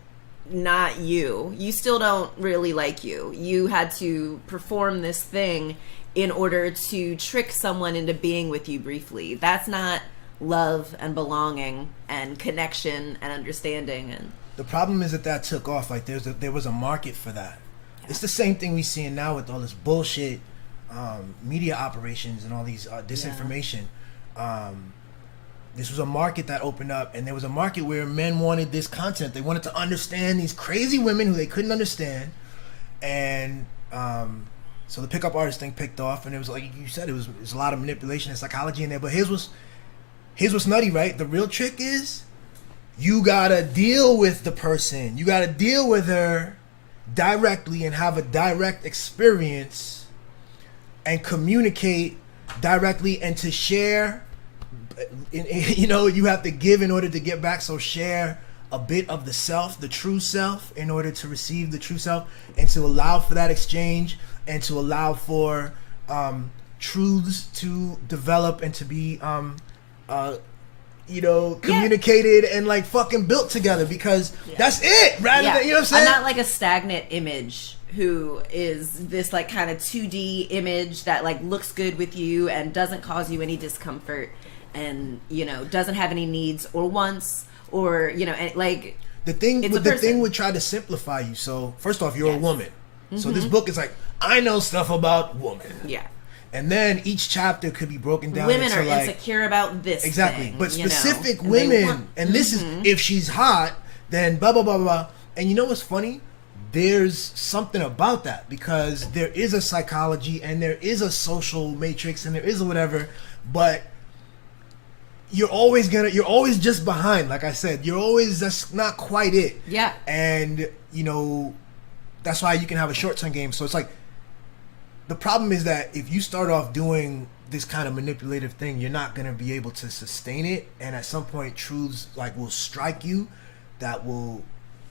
not you. You still don't really like you. You had to perform this thing in order to trick someone into being with you briefly. That's not love and belonging and connection and understanding. And the problem is that took off. Like there was a market for that. Yeah. It's the same thing we seeing now with all this bullshit media operations and all these disinformation. Yeah. This was a market that opened up, and there was a market where men wanted this content. They wanted to understand these crazy women who they couldn't understand, and so the pickup artist thing picked off, and it was like you said, it was a lot of manipulation and psychology in there. But here's what's nutty, right? The real trick is you gotta deal with the person. You gotta deal with her directly and have a direct experience and communicate directly, and to share. You have to give in order to get back. So share a bit of the self, the true self, in order to receive the true self, and to allow for that exchange, and to allow for truths to develop and to be communicated and like fucking built together, because that's it, rather than, what I'm saying? I'm not like a stagnant image who is this like kind of 2D image that like looks good with you and doesn't cause you any discomfort, and doesn't have any needs or wants, or and, like the thing would try to simplify you. So first off, you're a woman, so this book is like, I know stuff about women, and then each chapter could be broken down. Women are like, insecure about this exactly thing, but specific women, and this is, if she's hot, then blah blah blah blah. And you know what's funny? There's something about that, because there is a psychology and there is a social matrix and there is a whatever, but you're always just behind. Like I said, that's not quite it. Yeah. And that's why you can have a short-term game. So it's like, the problem is that if you start off doing this kind of manipulative thing, you're not going to be able to sustain it, and at some point truths like will strike you that will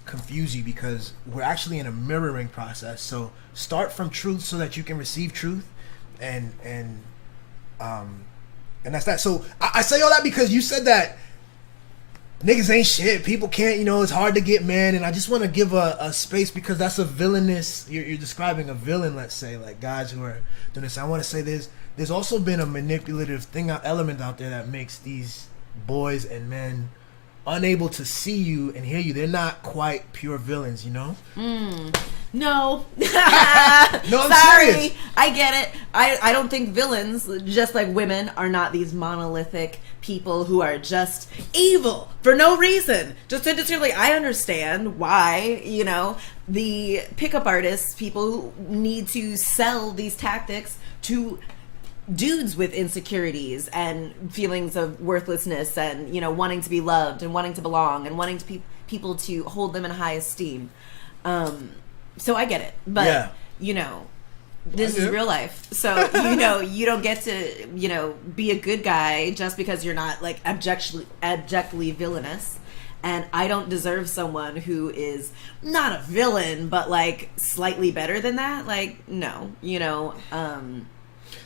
confuse you, because we're actually in a mirroring process. So start from truth so that you can receive truth, and that's that. So I say all that because you said that niggas ain't shit, people can't, it's hard to get men, and I just want to give a space, because that's a villainous, you're describing a villain, let's say, like guys who are doing this. I want to say there's also been a manipulative element out there that makes these boys and men unable to see you and hear you. They're not quite pure villains, No. No, I'm sorry. Serious. I get it. I don't think villains, just like women, are not these monolithic people who are just evil for no reason. Just indiscriminately. I understand why, the pickup artists, people need to sell these tactics to dudes with insecurities and feelings of worthlessness, and wanting to be loved and wanting to belong and wanting to people to hold them in high esteem. So I get it, but this is real life. So you don't get to be a good guy just because you're not like abjectly villainous. And I don't deserve someone who is not a villain, but like slightly better than that. Like, no,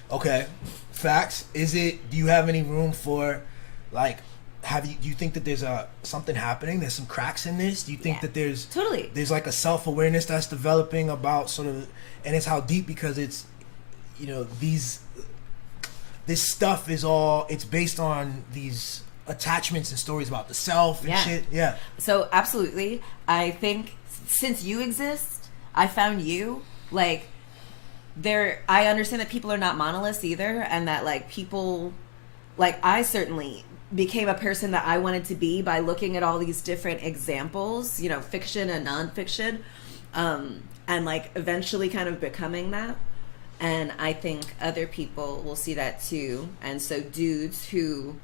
Okay, facts. Do you have any room for, like, do you think that there's something happening? There's some cracks in this? Do you think that there's like a self-awareness that's developing about sort of, and it's how deep, because it's, this stuff is it's based on these attachments and stories about the self and shit. Yeah. So absolutely. I think since you exist, I found you, like, I understand that people are not monoliths either, and that like people, like I certainly became a person that I wanted to be by looking at all these different examples, fiction and nonfiction, and like eventually kind of becoming that. And I think other people will see that too. And so dudes who,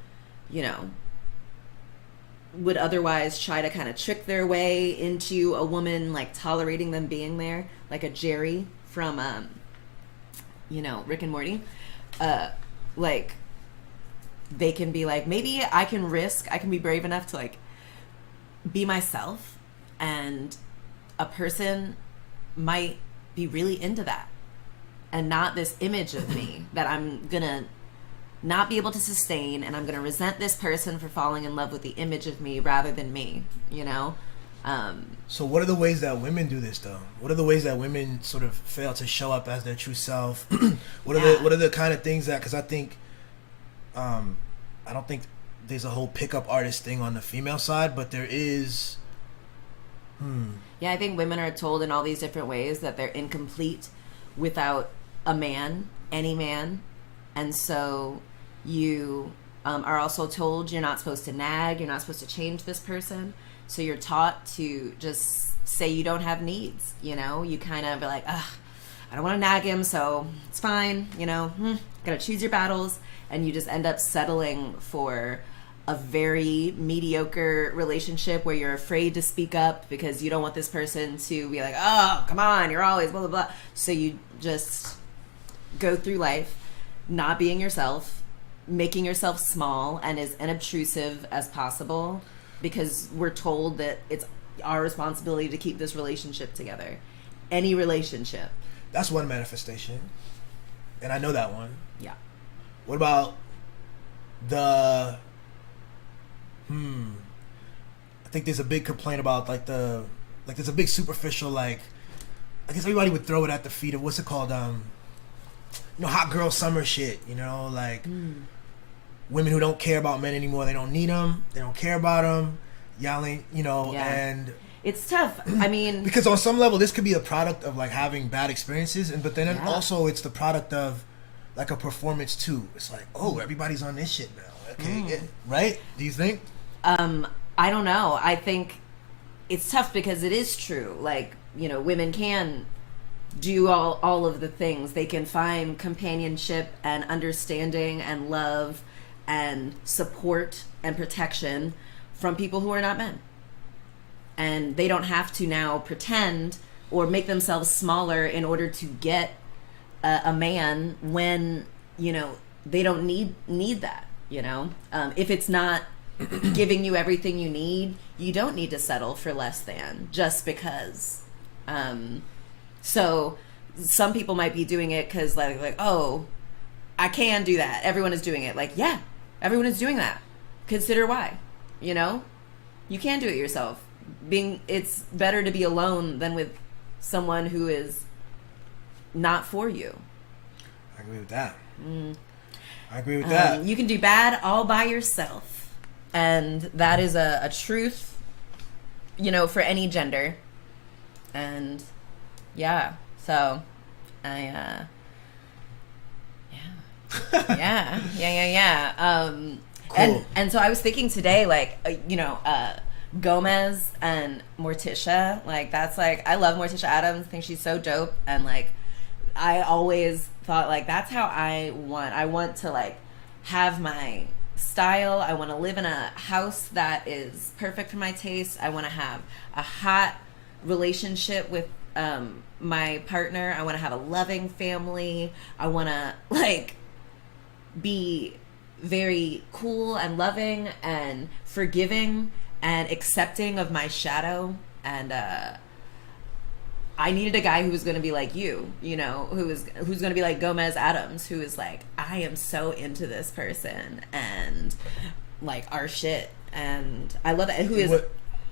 would otherwise try to kind of trick their way into a woman, like tolerating them being there, like a Jerry from Rick and Morty, like they can be like, maybe I can be brave enough to like be myself, and a person might be really into that and not this image of me that I'm gonna not be able to sustain, and I'm gonna resent this person for falling in love with the image of me rather than me, you know? So what are the ways that women do this though? What are the ways that women sort of fail to show up as their true self? What are the kind of things that, because I think I don't think there's a whole pickup artist thing on the female side, but there is. Yeah, I think women are told in all these different ways that they're incomplete without a man, any man. And so you are also told you're not supposed to nag, you're not supposed to change this person. So you're taught to just say you don't have needs, you know? You kind of be like, ugh, I don't want to nag him, so it's fine, you know? Gotta choose your battles. And you just end up settling for a very mediocre relationship where you're afraid to speak up because you don't want this person to be like, oh, come on, you're always blah, blah, blah. So you just go through life not being yourself, making yourself small and as unobtrusive as possible, because we're told that it's our responsibility to keep this relationship together. Any relationship. That's one manifestation. And I know that one. Yeah. What about the... I think there's a big complaint about there's a big superficial, like, I guess everybody would throw it at the feet of, what's it called? Hot girl summer shit, you know, like women who don't care about men anymore. They don't need them. They don't care about them. Yelling, you know, and it's tough. I mean, because on some level, this could be a product of like having bad experiences, but then also it's the product of like a performance too. It's like, oh, everybody's on this shit now. Okay, right? Do you think? I don't know. I think it's tough because it is true. Like, you know, women can do all of the things. They can find companionship and understanding and love and support and protection from people who are not men. And they don't have to now pretend or make themselves smaller in order to get a man when, you know, they don't need that, you know? If it's not giving you everything you need, you don't need to settle for less than just because. So some people might be doing it because like, oh, I can do that. Everyone is doing it. Like, yeah, everyone is doing that. Consider why, you know? You can do it yourself. It's better to be alone than with someone who is not for you. I agree with that. I agree with that. You can do bad all by yourself. And that is a truth, you know, for any gender. And yeah, so I, yeah. Cool. And so I was thinking today, like, you know, Gomez and Morticia, like, that's like, I love Morticia Addams. I think she's so dope. And like, I always thought like, that's how I want to like have my style. I want to live in a house that is perfect for my taste. I want to have a hot relationship with my partner. I want to have a loving family. I want to like be very cool and loving and forgiving and accepting of my shadow. And I needed a guy who was going to be like you know, who's going to be like Gomez Addams, who is like, I am so into this person and like our shit. And I love it. Who is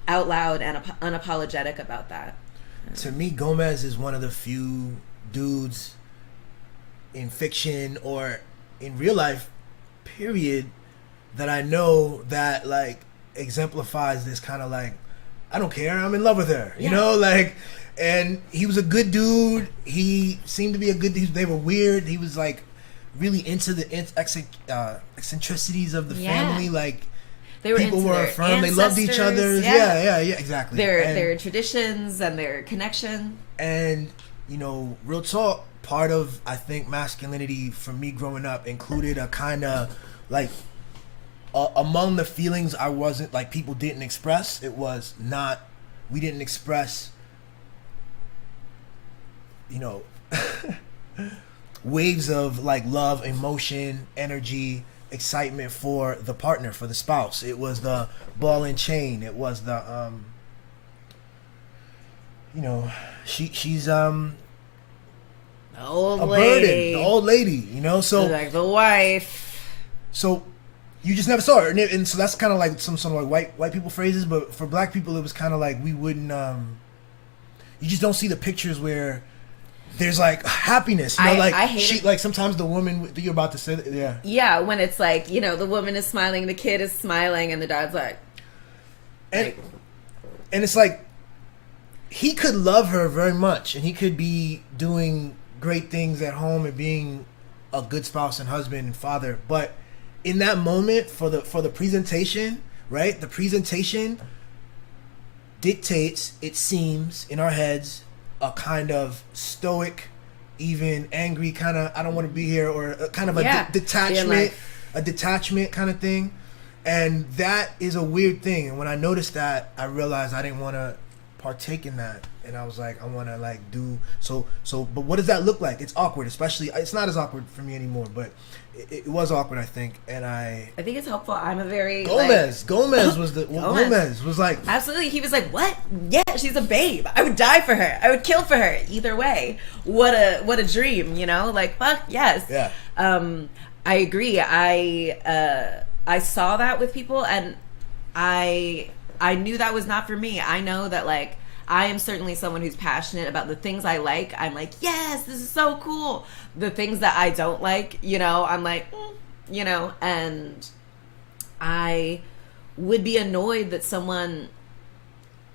out loud and unapologetic about that. To me, Gomez is one of the few dudes in fiction or in real life, period, that I know that like exemplifies this kind of like, I don't care, I'm in love with her, you know, like. And he was a good dude. He seemed to be a good dude. They were weird. He was like really into the eccentricities of the family. Like, they were people into were their affirmed. They loved each other. Yeah, exactly. Their traditions and their connection. And, you know, real talk, part of, I think, masculinity for me growing up included a kind of like, among the feelings I wasn't, like, people didn't express, it was not, we didn't express, you know, waves of like love, emotion, energy, excitement for the partner, for the spouse. It was the ball and chain. It was the you know, she's The old a lady. burden, the old lady, you know. So like the wife. So you just never saw her, and so that's kind of like some of like white people phrases, but for black people it was kind of like we wouldn't. You just don't see the pictures where there's like happiness, you know. Like I hate it. like sometimes the woman you're about to say, yeah, when it's like, you know, the woman is smiling, the kid is smiling, and the dad's like, and it's like he could love her very much, and he could be doing great things at home and being a good spouse and husband and father, but in that moment for the presentation, right? The presentation dictates, it seems, in our heads, a kind of stoic, even angry kind of, I don't want to be here, or a kind of a detachment kind of thing. And that is a weird thing. And when I noticed that, I realized I didn't want to partake in that. And I was like, I want to like do so. But what does that look like? It's awkward, especially. It's not as awkward for me anymore, but it was awkward, I think. And I think it's helpful. I'm a very Gomez was the Gomez was like, absolutely. He was like, what? Yeah, she's a babe. I would die for her. I would kill for her. Either way, what a dream, you know? Like, fuck yes. Yeah. I agree. I saw that with people, and I knew that was not for me. I know that, like, I am certainly someone who's passionate about the things I like. I'm like, yes, this is so cool. The things that I don't like, you know, I'm like, you know, and I would be annoyed that someone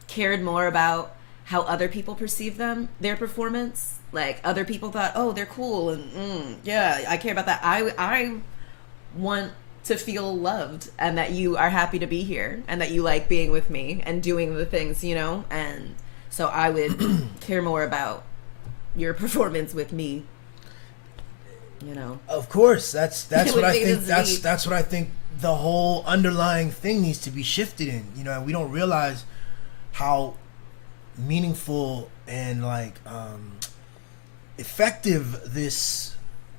cared more about how other people perceive them, their performance. Like, other people thought, oh, they're cool, and yeah, I care about that. I want to feel loved, and that you are happy to be here, and that you like being with me and doing the things, you know. And so I would care more about your performance with me, you know. Of course, that's what I think. That's what I think. The whole underlying thing needs to be shifted in. You know, we don't realize how meaningful and like effective this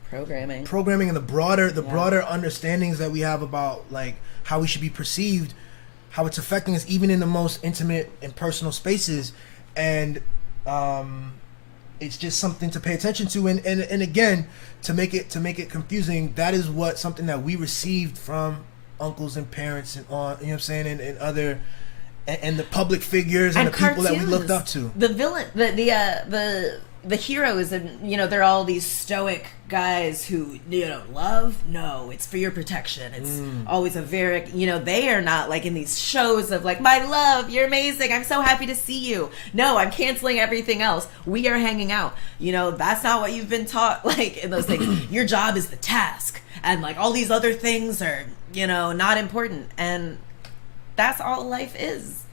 programming and the broader understandings that we have about like how we should be perceived, how it's affecting us even in the most intimate and personal spaces. And it's just something to pay attention to, and again, to make it confusing, that is what something that we received from uncles and parents and on, you know what I'm saying, and other and the public figures and the people that we looked up to. The villain, the heroes, and you know, they're all these stoic guys who, you know, love, no, it's for your protection. It's always a very, you know, they are not like in these shows of like, my love, you're amazing, I'm so happy to see you. No, I'm canceling everything else. We are hanging out. You know, that's not what you've been taught, like, in those things. Your job is the task, and like all these other things are, you know, not important. And that's all life is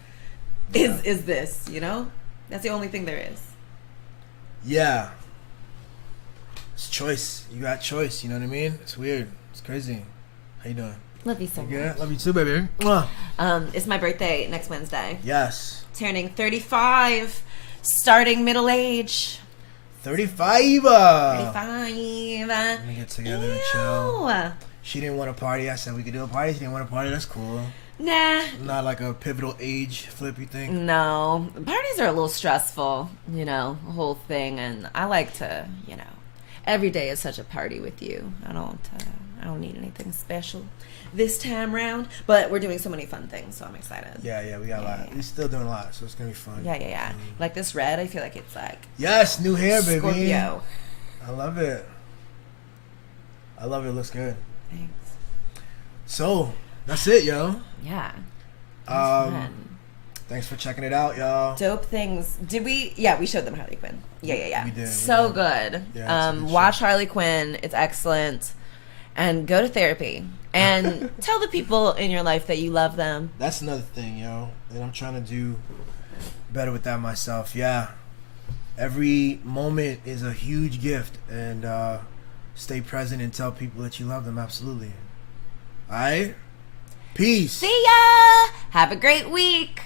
this, you know? That's the only thing there is. Yeah. It's choice. You got choice, you know what I mean? It's weird. It's crazy. How you doing? Love you so much. Yeah, love you too, baby. It's my birthday next Wednesday. Yes. Turning 35, starting middle age. 35. 35. Let me get together and chill. She didn't want to party. I said we could do a party. She didn't want to party. That's cool. Nah. Not like a pivotal age flip, you think? No. Parties are a little stressful, you know, the whole thing. And I like to, you know, every day is such a party with you. I don't need anything special this time round. But we're doing so many fun things, so I'm excited. Yeah, we got a lot. We're still doing a lot, so it's going to be fun. Yeah. Like this red, I feel like it's like... Yes, new hair, baby. Scorpio. I love it. It looks good. Thanks. So, that's it, yo. Yeah. Thanks for checking it out, y'all. Dope things. Did we? Yeah, we showed them Harley Quinn. Yeah. We did. So good. Yeah, watch Harley Quinn. It's excellent. And go to therapy. And tell the people in your life that you love them. That's another thing, yo. And I'm trying to do better with that myself. Yeah. Every moment is a huge gift. And stay present and tell people that you love them. Absolutely. All right? Peace. See ya! Have a great week.